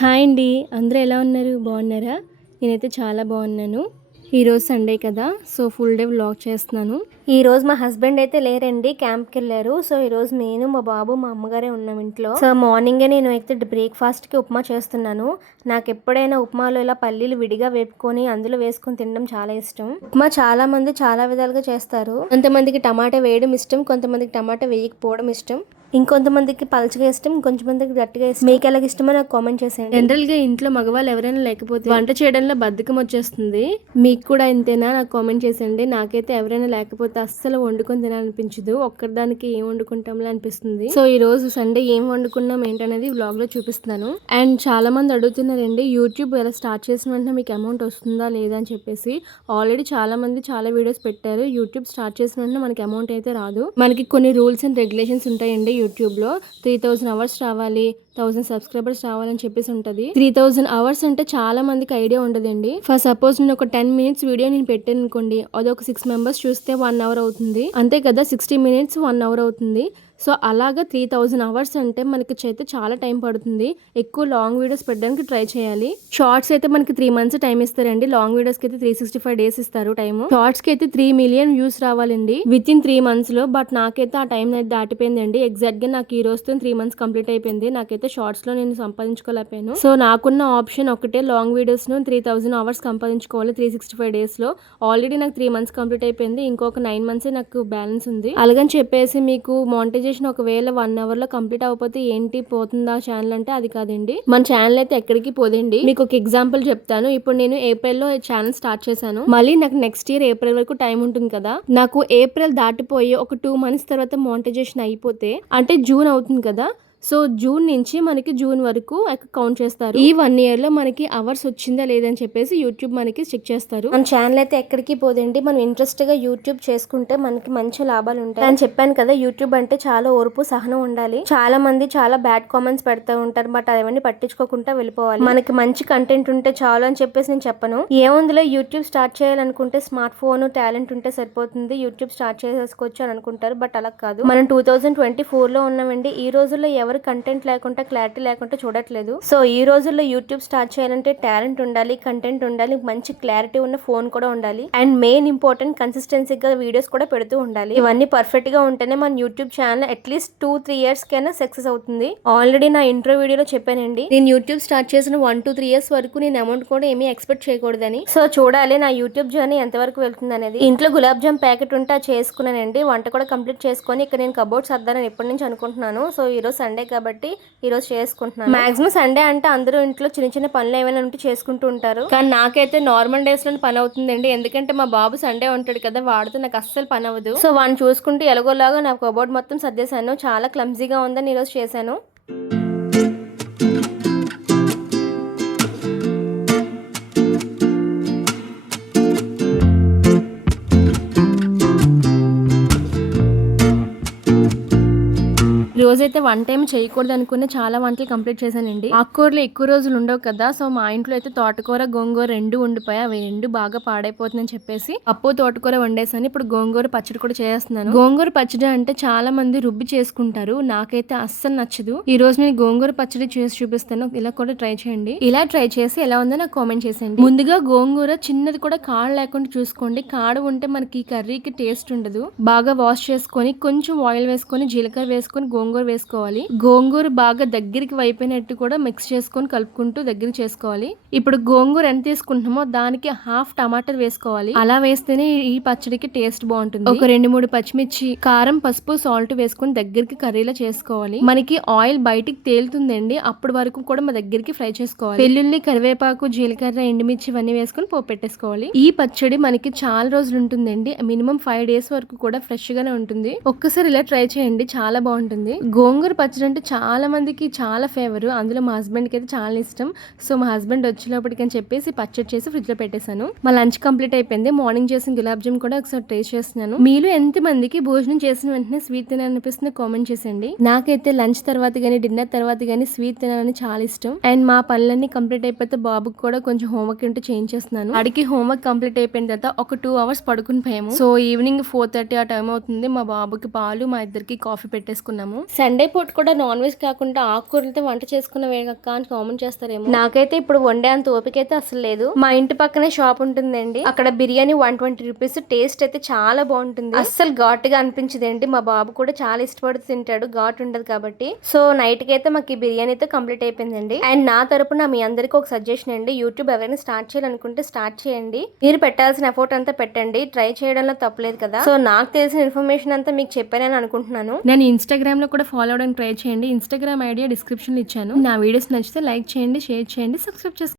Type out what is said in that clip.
Hi అండి. అందరూ ఎలా ఉన్నారు? బాగున్నారా? నేనైతే చాలా బాగున్నాను. ఈరోజు సండే కదా, సో ఫుల్ డే వ్లాగ్ చేస్తున్నాను. ఈరోజు మా హస్బెండ్ అయితే లేరండి, క్యాంప్కి వెళ్ళారు. సో ఈరోజు నేను, మా బాబు, మా అమ్మగారే ఉన్నాం ఇంట్లో. సో మార్నింగే నేను అయితే బ్రేక్ఫాస్ట్కి ఉప్మా చేస్తున్నాను. నాకు ఎప్పుడైనా ఉప్మాలో ఇలా పల్లీలు విడిగా వేపుకొని అందులో వేసుకొని తినడం చాలా ఇష్టం. ఉప్మా చాలా మంది చాలా విధాలుగా చేస్తారు. కొంతమందికి టమాటా వేయడం ఇష్టం, కొంతమందికి టమాటా వేయకపోవడం ఇష్టం, ఇంకొంతమందికి పలచగా ఇష్టం, ఇంకొంతమందికి గట్టిగా ఇష్టం. మీకు ఎలాగ ఇష్టమో నాకు కామెంట్ చేసేయండి. జనరల్ గా ఇంట్లో మగవాళ్ళు ఎవరైనా లేకపోతే వంట చేయడంలో బద్ధకం వచ్చేస్తుంది. మీకు కూడా ఇంతేనా? నాకు కామెంట్ చేసేయండి. నాకైతే ఎవరైనా లేకపోతే అస్సలు వండుకొని తినాలనిపించదు. ఒక్కదానికి ఏం వండుకుంటాంలే అనిపిస్తుంది. సో ఈ రోజు సండే ఏం వండుకున్నాం ఏంటనేది వ్లాగ్ లో చూపిస్తున్నాను. అండ్ చాలా మంది అడుగుతున్నారండి, యూట్యూబ్ ఎలా స్టార్ట్ చేసిన వెంటనే మీకు అమౌంట్ వస్తుందా లేదా అని చెప్పేసి. ఆల్రెడీ చాలా మంది చాలా వీడియోస్ పెట్టారు. యూట్యూబ్ స్టార్ట్ చేసిన వెంటనే మనకి అమౌంట్ అయితే రాదు. మనకి కొన్ని రూల్స్ అండ్ రెగ్యులేషన్స్ ఉంటాయండి. యూట్యూబ్లో 3000 అవర్స్ రావాలి, 1000 సబ్స్క్రైబర్స్ రావాలని చెప్పేసి ఉంటుంది. 3000 అవర్స్ అంటే చాలా మందికి ఐడియా ఉండదండి. ఫర్ సపోజ్ నేను ఒక 10 మినిట్స్ వీడియో నేను పెట్టాను అనుకోండి, అదొక 6 మెంబర్స్ చూస్తే 1 అవర్ అవుతుంది, అంతే కదా. 60 మినిట్స్ 1 అవర్ అవుతుంది. సో అలాగా 3000 అవర్స్ అంటే మనకి చేస్తే చాలా టైం పడుతుంది. ఎక్కువ లాంగ్ వీడియోస్ పెట్టడానికి ట్రై చేయాలి. షార్ట్స్ అయితే మనకి 3 మంత్స్ టైం ఇస్తారండి. లాంగ్ వీడియోస్కి అయితే 365 డేస్ ఇస్తారు టైం. షార్ట్స్కి అయితే 3 మిలియన్ వ్యూస్ రావాలండి విత్ ఇన్ 3 months లో. బట్ నాకైతే ఆ టైం అయితే దాటిపోయిందండి. ఎగ్జాక్ట్ గా నాకు ఈ రోజుతో 3 months కంప్లీట్ అయిపోయింది. నాకైతే షార్ట్స్ లో నేను సంపాదించుకోలేకపోయాను. సో నాకున్న ఆప్షన్ ఒకటే, లాంగ్ వీడియోస్ ను 3000 అవర్స్ సంపాదించుకోవాలి 365 డేస్ లో. ఆల్రెడీ నాకు 3 months కంప్లీట్ అయిపోయింది. ఇంకొక 9 months నాకు బ్యాలెన్స్ ఉంది. అలాగని చెప్పేసి మీకు మానిటైజేషన్ ఒకవేళ 1 hour లో కంప్లీట్ అవ్వకపోతే ఏంటి పోతుందా ఛానల్ అంటే అది కాదండి. మన ఛానల్ అయితే ఎక్కడికి పోదండి. మీకు ఒక ఎగ్జాంపుల్ చెప్తాను. ఇప్పుడు నేను ఏప్రిల్ లో ఛానల్ స్టార్ట్ చేశాను. మళ్ళీ నాకు నెక్స్ట్ ఇయర్ ఏప్రిల్ వరకు టైం ఉంటుంది కదా. నాకు ఏప్రిల్ దాటిపోయి ఒక 2 months తర్వాత మానిటైజేషన్ అయిపోతే అంటే జూన్ అవుతుంది కదా. సో జూన్ నుంచి మనకి జూన్ వరకు కౌంట్ చేస్తారు. ఈ 1 year లో మనకి అవర్స్ వచ్చిందా లేదని చెప్పేసి యూట్యూబ్ మనకి చెక్ చేస్తారు. మన ఛానల్ అయితే ఎక్కడికి పోదండి. మనం ఇంట్రెస్ట్ గా యూట్యూబ్ చేసుకుంటే మనకి మంచి లాభాలు ఉంటాయి. అని చెప్పాను కదా, యూట్యూబ్ అంటే చాలా ఓర్పు సహనం ఉండాలి. చాలా మంది చాలా బ్యాడ్ కామెంట్స్ పెడతా ఉంటారు, బట్ అవన్నీ పట్టించుకోకుండా వెళ్ళిపోవాలి. మనకి మంచి కంటెంట్ ఉంటే చాలు అని చెప్పేసి నేను చెప్పను. ఏముందిలో యూట్యూబ్ స్టార్ట్ చేయాలనుకుంటే స్మార్ట్ ఫోన్ టాలెంట్ ఉంటే సరిపోతుంది, యూట్యూబ్ స్టార్ట్ చేసేసుకోవచ్చు అని అనుకుంటారు. బట్ అలా కాదు. మనం 2024 లో ఉన్నామండి. ఈ రోజుల్లో ఎవరు కంటెంట్ లేకుండా క్లారిటీ లేకుండా చూడట్లేదు. సో ఈ రోజుల్లో యూట్యూబ్ స్టార్ట్ చేయాలంటే టాలెంట్ ఉండాలి, కంటెంట్ ఉండాలి, మంచి క్లారిటీ ఉన్న ఫోన్ కూడా ఉండాలి, అండ్ మెయిన్ ఇంపార్టెంట్ కన్సిస్టెన్సీగా వీడియోస్ కూడా పెడుతూ ఉండాలి. ఇవన్నీ పర్ఫెక్ట్ గా ఉంటేనే మన యూట్యూబ్ ఛానల్ అట్లీస్ట్ 2-3 years కైనా సక్సెస్ అవుతుంది. ఆల్రెడీ నా ఇంట్రో వీడియోలో చెప్పానండి, నేను యూట్యూబ్ స్టార్ట్ చేసిన 1-3 years వరకు నేను అమౌంట్ కూడా ఏమీ ఎక్స్పెక్ట్ చేయకూడదని. సో చూడాలి నా యూట్యూబ్ జర్నీ ఎంత వరకు వెళ్తుంది అనేది. ఇంట్లో గులాబ్ జామ్ ప్యాకెట్ ఉంటే అది చేసుకున్నానండి. వంట కూడా కంప్లీట్ చేసుకొని ఇక్కడ నేను కబోర్డ్ సర్దానని ఎప్పటి నుంచి అనుకుంటున్నాను. సో ఈ రోజు సండే కాబట్టి ఈ రోజు చేసుకుంటున్నాను. మాక్సిమం సండే అంటే అందరూ ఇంట్లో చిన్న చిన్న పనులు ఏమైనా ఉంటే చేసుకుంటూ ఉంటారు. కానీ నాకైతే నార్మల్ డేస్ లో పని అవుతుందండి. ఎందుకంటే మా బాబు సండే ఉంటాడు కదా, వాడితో నాకు అస్సలు పని అవ్వదు. సో వాడిని చూసుకుంటూ ఎలాగోలాగా నా కబోర్డ్ మొత్తం సర్దేశాను. చాలా క్లమ్జీగా ఉందని ఈ రోజు చేశాను. రోజైతే వన్ టైం చేయకూడదు అనుకుని చాలా వంటలు కంప్లీట్ చేశానండి. ఆకుకూరలు ఎక్కువ రోజులు ఉండవు కదా, సో మా ఇంట్లో అయితే తోటకూర గోంగూర 2 ఉండిపోయాయి. అవి 2 బాగా పాడైపోతుందని చెప్పేసి పప్పు తోటకూర వండేసాను. ఇప్పుడు గోంగూర పచ్చడి కూడా చేస్తున్నాను. గోంగూర పచ్చడి అంటే చాలా మంది రుబ్బి చేసుకుంటారు, నాకైతే అస్సలు నచ్చదు. ఈ రోజు నేను గోంగూర పచ్చడి చేసి చూపిస్తాను. ఇలా కూడా ట్రై చేయండి. ఇలా ట్రై చేసి ఎలా ఉందో నాకు కామెంట్ చేసేయండి. ముందుగా గోంగూర చిన్నది కూడా కాడ లేకుండా చూసుకోండి. కాడ ఉంటే మనకి కర్రీకి టేస్ట్ ఉండదు. బాగా వాష్ చేసుకొని కొంచెం ఆయిల్ వేసుకొని జీలకర్ర వేసుకొని గోంగూర వేసుకోవాలి. గోంగూర బాగా దగ్గరికి వైపోయినట్టు కూడా మిక్స్ చేసుకొని కలుపుకుంటూ దగ్గర చేసుకోవాలి. ఇప్పుడు గోంగూర ఎంత తీసుకుంటున్నామో దానికి హాఫ్ టమాటా వేసుకోవాలి. అలా వేస్తేనే ఈ పచ్చడికి టేస్ట్ బాగుంటుంది. ఒక 2-3 పచ్చిమిర్చి, కారం, పసుపు, సాల్ట్ వేసుకొని దగ్గరికి కర్రీలా చేసుకోవాలి. మనకి ఆయిల్ బయటికి తేలుతుందండి, అప్పటి వరకు కూడా మా దగ్గరికి ఫ్రై చేసుకోవాలి. వెల్లుల్లి, కరివేపాకు, జీలకర్ర, ఎండుమిర్చి ఇవన్నీ వేసుకొని పోపు పెట్టేసుకోవాలి. ఈ పచ్చడి మనకి చాలా రోజులు ఉంటుందండి. మినిమం 5 days వరకు కూడా ఫ్రెష్ గానే ఉంటుంది. ఒక్కసారి ఇలా ట్రై చేయండి, చాలా బాగుంటుంది. గోంగూర పచ్చడి అంటే చాలా మందికి చాలా ఫేవర్. అందులో మా హస్బెండ్కి అయితే చాలా ఇష్టం. సో మా హస్బెండ్ వచ్చేలోపటికి అని చెప్పేసి పచ్చడి చేసి ఫ్రిడ్జ్ లో పెట్టేశాను. మా లంచ్ కంప్లీట్ అయిపోయింది. మార్నింగ్ చేసిన గులాబ్ జామ్ కూడా ఒకసారి టేస్ట్ చేస్తున్నాను. మీలో ఎంత మందికి భోజనం చేసిన వెంటనే స్వీట్ తినాలనిపిస్తుంది కామెంట్ చేసేయండి. నాకైతే లంచ్ తర్వాత గానీ డిన్నర్ తర్వాత గానీ స్వీట్ తినాలని చాలా ఇష్టం. అండ్ మా పనులన్నీ కంప్లీట్ అయిపోతే బాబుకి కూడా కొంచెం హోంవర్క్ ఉంటే చేయించేస్తున్నాను. అడిగి హోంవర్క్ కంప్లీట్ అయిపోయిన తర్వాత ఒక 2 hours పడుకుని పోయాము. సో ఈవినింగ్ 4:30 ఆ టైం అవుతుంది. మా బాబుకి పాలు, మా ఇద్దరికి కాఫీ పెట్టేసుకున్నాము. సండే పూట కూడా నాన్ వెజ్ కాకుండా ఆకుకూరలతో వంట చేసుకున్నవే అక్క అని కామెంట్ చేస్తారేమో. నాకైతే ఇప్పుడు వండే అంత ఓపిక అయితే అసలు లేదు. మా ఇంటి పక్కనే షాప్ ఉంటుందండి, అక్కడ బిర్యానీ 120 రూపీస్. టేస్ట్ అయితే చాలా బాగుంటుంది, అస్సలు ఘాటుగా అనిపించదండి. మా బాబు కూడా చాలా ఇష్టపడుతూ తింటాడు, ఘాటు ఉండదు కాబట్టి. సో నైట్ కి అయితే మాకు ఈ బిర్యానీ అయితే కంప్లీట్ అయిపోయిందండి. అండ్ నా తరపున మీ అందరికి ఒక సజెషన్ అండి, యూట్యూబ్ ఎవరైనా స్టార్ట్ చేయాలనుకుంటే స్టార్ట్ చేయండి. మీరు పెట్టాల్సిన ఎఫర్ట్ అంతా పెట్టండి, ట్రై చేయడంలో తప్పలేదు కదా. సో నాకు తెలిసిన ఇన్ఫర్మేషన్ అంతా మీకు చెప్పానని అనుకుంటున్నాను. నేను ఇన్స్టాగ్రామ్ లో కూడా ఫాలో అవడానికి ట్రై చేయండి. ఇన్స్టాగ్రామ్ ఐడియా డిస్క్రిప్షన్ లో ఇచ్చాను. నా వీడియోస్ నచ్చితే లైక్ చేయండి, షేర్ చేయండి, సబ్స్క్రైబ్ చేసుకోండి.